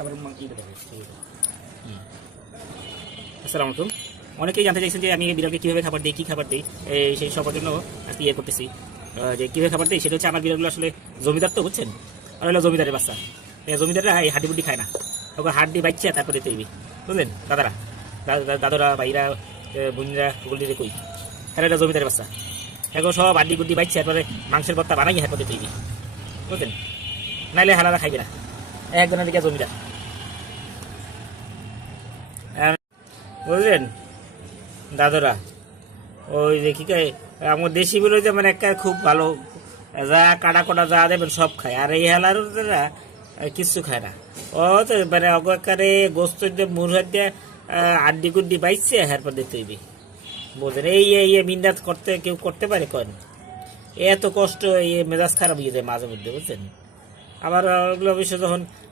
খাবার আসসালামু আলাইকুম। অনেকেই জানতে চাইছেন যে আমি বিড়ালকে কীভাবে খাবার দিই, কী খাবার দিই, সেই সবার জন্য আজকে ইয়ে করতেছি। যে কীভাবে খাবার দিই সেটা হচ্ছে, আমার বিড়ালগুলো আসলে জমিদার তো, বুঝছেন, আর হলো জমিদারের বাচ্চা। জমিদাররা এই হাড্ডি বুড্ডি খায় না, ওকে হাড্ডি বাইচ্ছে তারপরে দিতে হইবি, বুঝলেন দাদারা, দাদরা ভাইরা, বোনরা, ওগুলি কই, হ্যাঁ এটা জমিদারের বাচ্চা। এখন সব হাড্ডি গুড্ডি বাইচ্ছে, তারপরে মাংসের ভর্তা বানাই হ্যাঁ দিতে হইবি, বুঝলেন, নাইলে হালারা খাইবে না। একজনের দিকে জমিদার, বুঝলেন দাদরা। ওই যে কি কয়, আমার দেশি বলে যে মানে একটা খুব ভালো, যা কাটা কোটা যা দেবেন সব খায়, আর এই হেলাররা কিচ্ছু খায় না। ও তো মানে অগাকারে গোস্ত দিয়ে মুরহাত দিয়ে আড্ডি গুড্ডি বাইছে হ্যারপর দিতে হইবি, বুঝলেন। এই মিন্দাত করতে কেউ করতে পারে কেন? এত কষ্ট, এই মেজাজ খারাপ হয়ে যায় মাঝে মধ্যে, বুঝছেন। আবার ওগুলো অবশ্য যখন